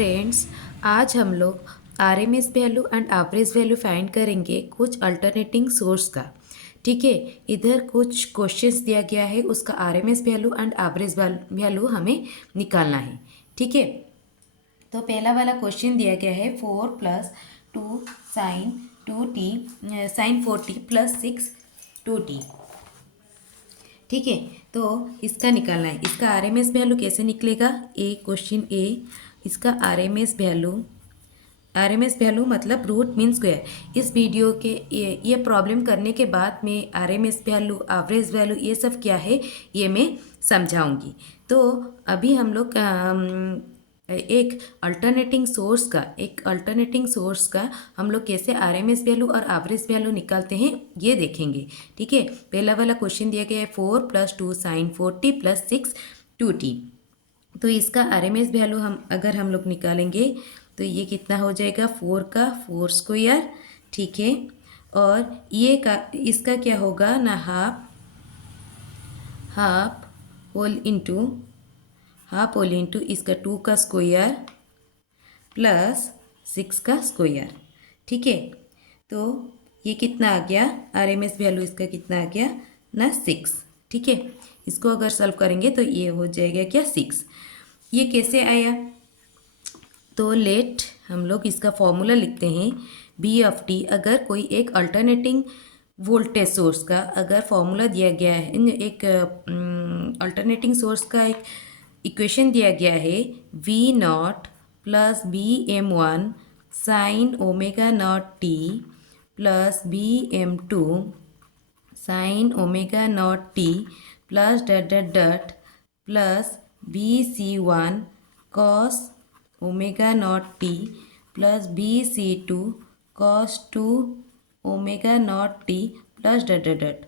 Friends, आज हम लोग RMS value and average value find करेंगे कुछ अल्टरनेटिंग सोर्स का। ठीक है, इधर कुछ क्वेश्चंस दिया गया है, उसका RMS value and average value हमें निकालना है। ठीक है, तो पहला वाला क्वेश्चन दिया गया है 4+2 sign 2t sign 4t plus 6 2t। ठीक है, तो इसका निकालना है। इसका आरएमएस वैल्यू कैसे निकलेगा? क्वेश्चन ए, इसका आरएमएस वैल्यू मतलब रूट मीन स्क्वायर। इस वीडियो के ये प्रॉब्लम करने के बाद में आरएमएस वैल्यू, एवरेज वैल्यू, ये सब क्या है ये मैं समझाऊंगी। तो अभी हम लोग एक अल्टरनेटिंग सोर्स का हम लोग कैसे आरएमएस वैल्यू और एवरेज वैल्यू निकालते हैं ये देखेंगे। ठीक है, पहला वाला क्वेश्चन दिया गया है 4+2 साइन 4t प्लस 6 2t। तो इसका आरएमएस वैल्यू हम लोग निकालेंगे तो ये कितना हो जाएगा, 4 का 4 स्क्वायर। ठीक है, और ये का इसका क्या होगा ना, हाफ होल इंटू इसका 2 का स्क्वायर प्लस 6 का स्क्वायर। ठीक है, तो ये कितना आ गया, आरएमएस वैल्यू इसका कितना आ गया ना 6। ठीक है, इसको अगर सॉल्व करेंगे तो ये हो जाएगा क्या 6। ये कैसे आया, तो लेट हम लोग इसका फॉर्मूला लिखते हैं बी ऑफ टी। अगर कोई एक अल्टरनेटिंग वोल्टेज सोर्स का अगर फॉर्मूला दिया गया है, एक अल्टरनेटिंग सोर्स का एक इक्वेशन दिया गया है v nought plus B M one sine omega nought t plus B M two sine omega nought t plus dot dot dot plus B c one cos omega nought t plus B C two cos two omega nought t plus dot dot dot.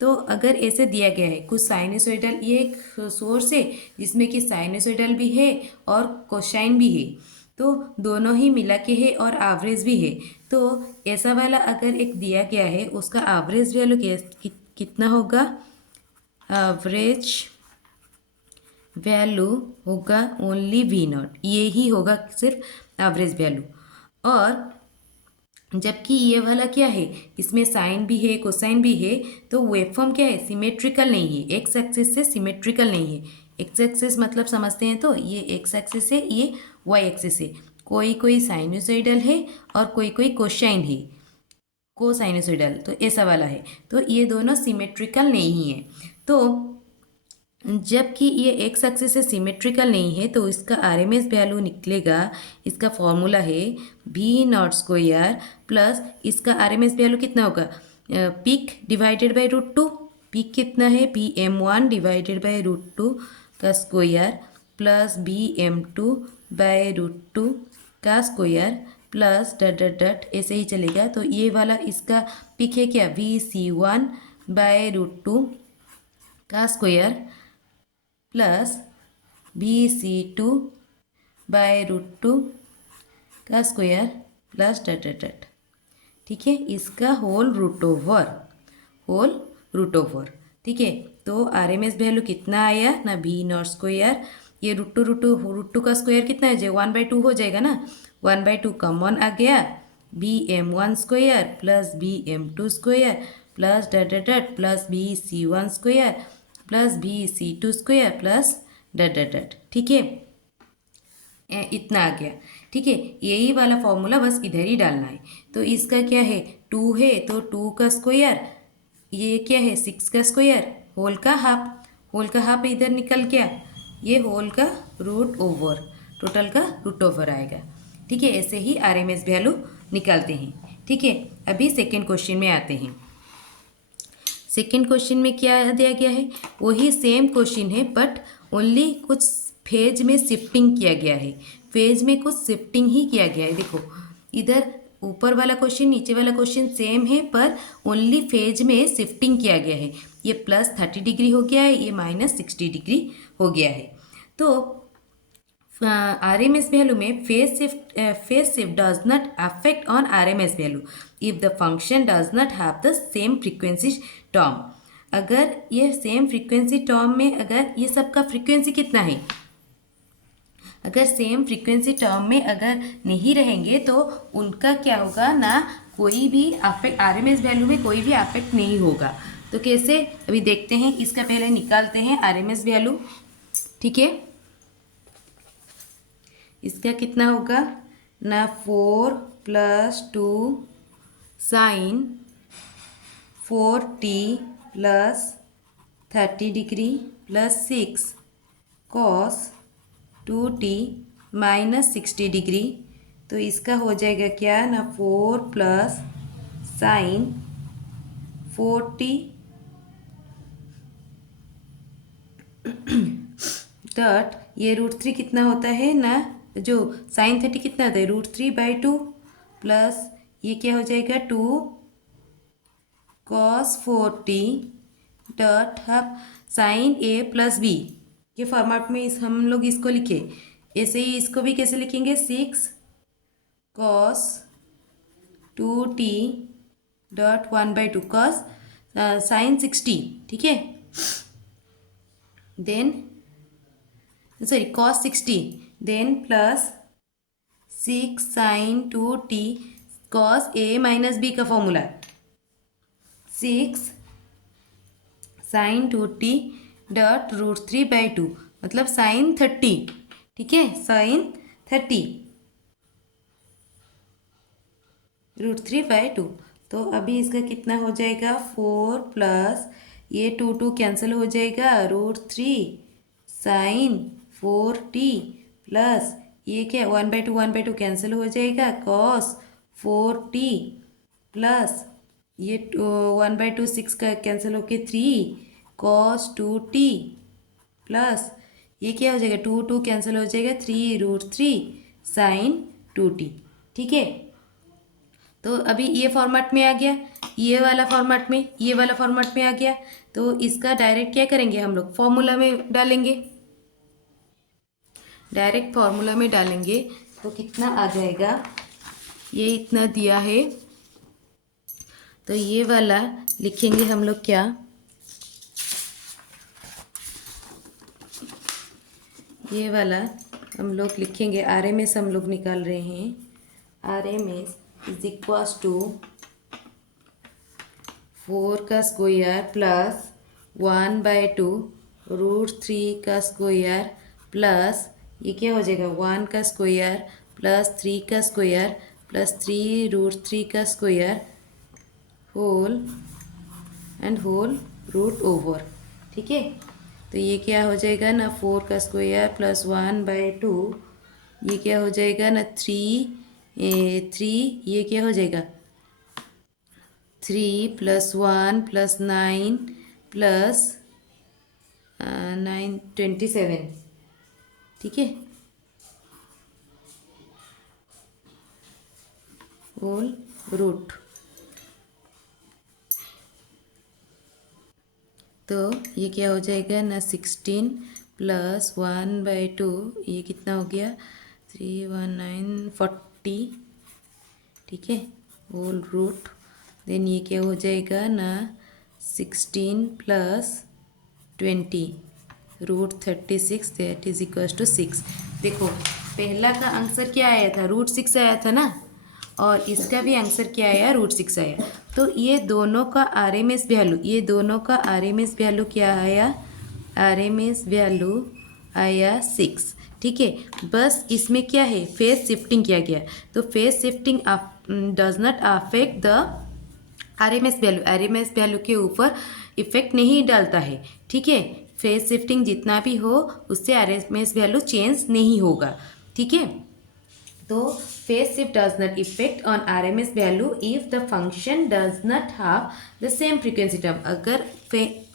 तो अगर ऐसे दिया गया है कुछ sinusoidal, ये एक source है जिसमें कि साइनसोइडल भी है और कोसाइन भी है, तो दोनों ही मिला के है और एवरेज भी है। तो ऐसा वाला अगर एक दिया गया है उसका एवरेज वैल्यू कितना होगा, एवरेज वैल्यू होगा ओनली वी नॉट, ये ही होगा सिर्फ एवरेज वैल्यू। और जबकि ये वाला क्या है, इसमें साइन भी है कोसाइन भी है, तो वेवफॉर्म क्या है, सिमेट्रिकल नहीं है, एक्स एक्सिस से सिमेट्रिकल नहीं है। एक्स एक्सिस मतलब समझते हैं, तो ये एक्स एक्सिस है, ये वाई एक्सिस है। कोई कोई साइनोसॉइडल है और कोई कोई कोसाइन है, कोसाइनोसॉइडल, तो ऐसा वाला है। तो ये दोनों सिमेट्रिकल नहीं है। तो जबकि ये एक्स एक्सिस से सिमेट्रिकल नहीं है, तो इसका आरएमएस वैल्यू निकलेगा, इसका फॉर्मूला है भी नॉट स्क्वायर प्लस इसका आरएमएस वैल्यू कितना होगा, पीक डिवाइडेड बाय √2। पीक कितना है, B M one divided by √2 का square plus B M two by √2 का स्क्वायर प्लस डट डट डट, ऐसे ही चलेगा। तो ये वाला इसका पीक है क्या, वी सी वन बाय √2 का square plus B C two by √2 का square plus dot dot dot. ठीक है, इसका होल रूट ओवर। ठीक है, तो आरएमएस वैल्यू कितना आया ना, बी नॉट स्क्वायर, ये √2 का स्क्वायर कितना है, 1/2 हो जाएगा ना, 1/2 कॉमन आ गया, b M one square plus B M two square plus dot dot dot plus B c one square plus B C two square plus dot dot dot. ठीक है, इतना आ गया। ठीक है, यही वाला फॉर्मूला बस इधर ही डालना है। तो इसका क्या है, 2 है तो 2 का स्क्वायर, ये क्या है 6 का स्क्वायर, होल का हाफ इधर निकल गया, ये होल का रूट ओवर, टोटल का रूट ओवर आएगा। ठीक है, ऐसे ही आरएमएस वैल्यू निकालते हैं। ठीक है, अभी सेकेंड क्वेश्चन में आते हैं। सेकेंड क्वेश्चन में क्या दिया गया है, वही सेम क्वेश्चन है बट ओनली कुछ फेज में शिफ्टिंग किया गया है, फेज में कुछ शिफ्टिंग ही किया गया है। देखो इधर ऊपर वाला क्वेश्चन नीचे वाला क्वेश्चन सेम है पर ओनली फेज में शिफ्टिंग किया गया है। ये +30 डिग्री हो गया है, ये -60 डिग्री हो गया है। तो RMS वैल्यू में phase shift does not affect on RMS value if the function does not have the same frequency term. अगर ये सेम फ्रीक्वेंसी टर्म में, अगर ये सबका फ्रीक्वेंसी कितना है, अगर सेम फ्रीक्वेंसी टर्म में अगर नहीं रहेंगे तो उनका क्या होगा ना, कोई भी अफेक्ट आरएमएस वैल्यू में कोई भी अफेक्ट नहीं होगा। तो कैसे, अभी देखते हैं। इसका पहले निकालते हैं आरएमएस वैल्यू। ठीक है, इसका कितना होगा ना, 4 + 2 sign 4t + 30 degree + 6 cos 2t - 60 degree. तो इसका हो जाएगा क्या ना, 4 + साइन 4t डॉट ये √3 कितना होता है ना, जो साइन 30 कितना होता है, √3/2 प्लस ये क्या हो जाएगा 2 cos 4t dot half sine a + b के फॉर्मेट में इस हम लोग इसको लिखे। ऐसे ही इसको भी कैसे लिखेंगे, 6 cos 2t dot 1/2 cos sign 60। ठीक है, then sorry cos 60 then plus 6 sin 2t cos a - b का फॉर्मूला 6 sin 2t डॉट √3/2 मतलब साइन 30। ठीक है, साइन 30 √3/2। तो अभी इसका कितना हो जाएगा, 4 प्लस ये 2 कैंसिल हो जाएगा, √3 साइन 4t प्लस ये क्या 1/2 कैंसिल हो जाएगा, cos 4t प्लस ये 1/2 6 का कैंसिल होके 3 cos 2t प्लस ये क्या हो जाएगा, 2 कैंसिल हो जाएगा, 3 √3 साइन 2t। ठीक है, तो अभी ये फॉर्मेट में आ गया, ये वाला फॉर्मेट में, ये वाला फॉर्मेट में आ गया। तो इसका डायरेक्ट क्या करेंगे हम लोग, फॉर्मूला में डालेंगे। डायरेक्ट फॉर्मूला में डालेंगे तो कितना आ जाएगा, ये इतना दिया है तो ये वाला लिखेंगे हम लोग क्या, ये वाला हम लोग लिखेंगे, आरएमएस हम लोग निकाल रहे हैं, आरएमएस इज इक्वल्स टू 4 का स्क्वायर प्लस 1/2 √3 का स्क्वायर प्लस ये क्या हो जाएगा 1 का स्क्वायर प्लस 3 का स्क्वायर प्लस 3 √3 का square whole and whole root over. ठीक है, तो ये क्या हो जाएगा ना, 4 का स्क्वायर प्लस 1/2, ये क्या हो जाएगा ना, 3 ये क्या हो जाएगा 3 + 1 + 9 + 9 27। ठीक है, होल रूट। तो ये क्या हो जाएगा ना, 16 + 1/2 ये कितना हो गया, 319 40। ठीक है, होल रूट। देन ये क्या हो जाएगा ना, 16 + 20 √36 दैट इज इक्वल्स टू 6। देखो पहला का आंसर क्या आया था, √6 आया था ना, और इसका भी आंसर क्या आया, √6 आया। तो ये दोनों का आरएमएस वैल्यू, ये दोनों का आरएमएस वैल्यू क्या आया, आरएमएस वैल्यू आया 6। ठीक है, बस इसमें क्या है, फेज शिफ्टिंग किया गया। तो phase shifting does not affect the RMS value, RMS value के ऊपर इफेक्ट नहीं डालता है। ठीक है, फेज शिफ्टिंग जितना भी हो उससे आरएमएस वैल्यू चेंज नहीं होगा। ठीक है, तो phase shift does not effect on RMS value if the function does not have the same frequency term. अगर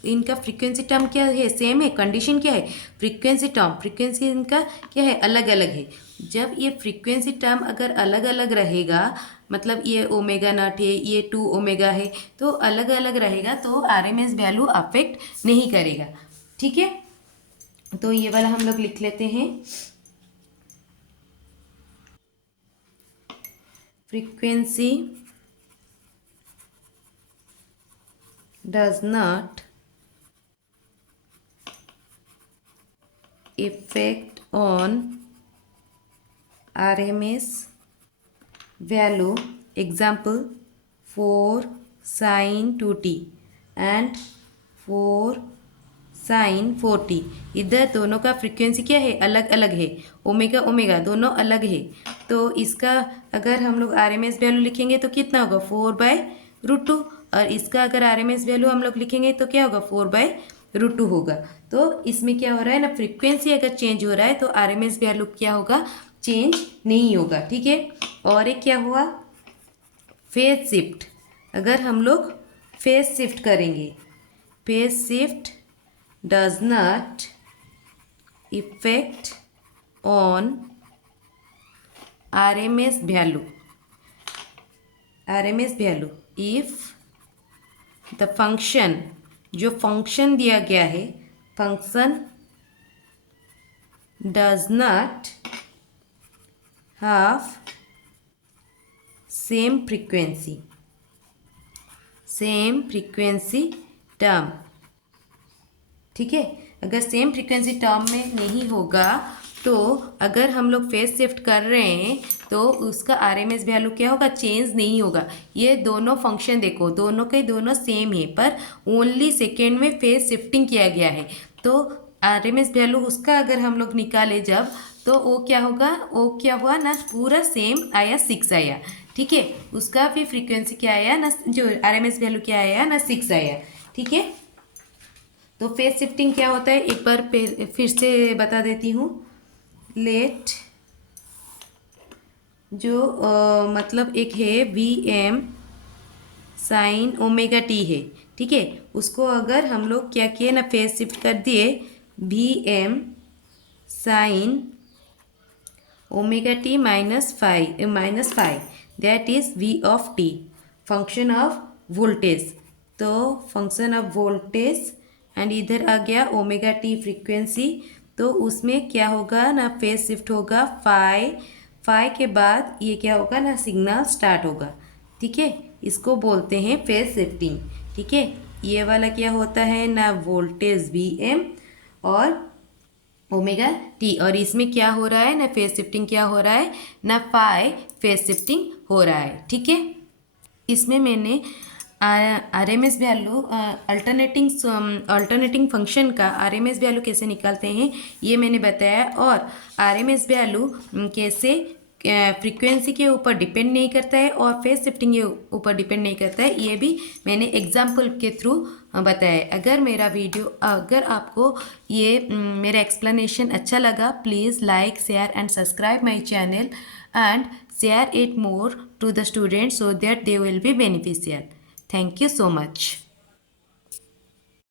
इनका फ्रीक्वेंसी टर्म क्या है, सेम है, कंडीशन क्या है, फ्रीक्वेंसी टर्म, फ्रीक्वेंसी इनका क्या है, अलग अलग है। जब ये फ्रीक्वेंसी टर्म अगर अलग अलग रहेगा, मतलब ये ω0 है, ये 2ω है, तो अलग अलग रहेगा, तो आरएमएस वैल्यू अफेक्ट नहीं करेगा। ठीक है, तो ये वाला हम लोग लिख लेते हैं, frequency does not affect on RMS value, example 4 sin 2t and 4 sin 4t, इधर दोनों का फ्रीक्वेंसी क्या है, अलग अलग है, ओमेगा ओमेगा दोनों अलग है। तो इसका अगर हम लोग RMS वैल्यू लिखेंगे तो कितना होगा 4/√2, और इसका अगर RMS वैल्यू हम लोग लिखेंगे तो क्या होगा 4/√2 होगा। तो इसमें क्या हो रहा है ना, फ्रीक्वेंसी अगर चेंज हो रहा है तो RMS वैल्यू क्या होगा, चेंज नहीं होगा, ठीक है। और एक क्या हुआ, फेज शिफ्ट। अगर हम लोग फेज शिफ्ट करेंगे, phase shift does not affect on RMS value if the function, जो फंक्शन दिया गया है, function does not have same frequency term, ठीक है। अगर सेम फ्रीक्वेंसी टर्म में नहीं होगा तो अगर हम लोग फेज शिफ्ट कर रहे हैं तो उसका RMS वैल्यू क्या होगा, चेंज नहीं होगा। ये दोनों फंक्शन देखो, दोनों के दोनों सेम है, पर ओनली सेकेंड में फेज शिफ्टिंग किया गया है। तो RMS वैल्यू उसका अगर हम लोग निकाले जब, तो वो क्या होगा, वो क्या हुआ ना, पूरा सेम आया, 6 आया, ठीक है। उसका भी फ्रीक्वेंसी क्या आया ना, जो RMS वैल्यू क्या आया ना, 6 आया, ठीक है। तो फेज शिफ्टिंग क्या होता है, एक बार फिर से बता देती हूँ। लेट जो मतलब एक है VM साइन ओमेगा टी है, ठीक है। उसको अगर हम लोग क्या किए ना, फेज शिफ्ट कर दिए, VM sine omega T -5 that is V of t, function of voltage. तो फंक्शन ऑफ वोल्टेज एंड इधर आ गया ओमेगा टी फ्रीक्वेंसी। तो उसमें क्या होगा ना, फेज शिफ्ट होगा, फाई के बाद ये क्या होगा ना, सिग्नल स्टार्ट होगा, ठीक है। इसको बोलते हैं फेज शिफ्टिंग, ठीक है। ये वाला क्या होता है ना, वोल्टेज VM और ओमेगा टी, और इसमें क्या हो रहा है ना, फेज शिफ्टिंग क्या हो रहा है ना, फाई फेज शिफ्टिंग हो रहा है, ठीक है। इसमें मैंने RMS वैल्यू अल्टरनेटिंग फंक्शन का RMS वैल्यू कैसे निकालते हैं ये मैंने बताया, और RMS वैल्यू कैसे फ्रीक्वेंसी के ऊपर डिपेंड नहीं करता है और फेज शिफ्टिंग के ऊपर डिपेंड नहीं करता है, ये भी मैंने एग्जाम्पल के थ्रू बताया। अगर आपको ये मेरा एक्सप्लेनेशन अच्छा लगा, please like, share and subscribe my channel and share it more to the students so that they will be beneficial. Thank you so much.